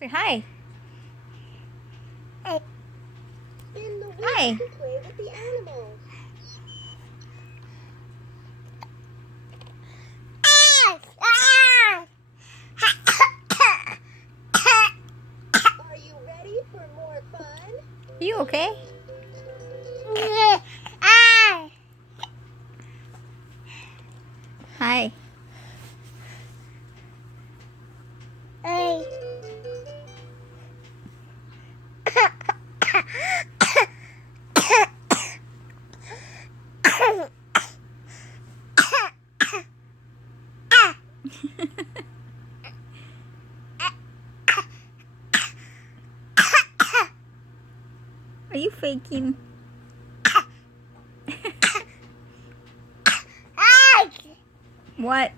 Say hi. In the woods Hi. to play with the animals. Are you ready for more fun? You okay? Hi. Are you faking? What?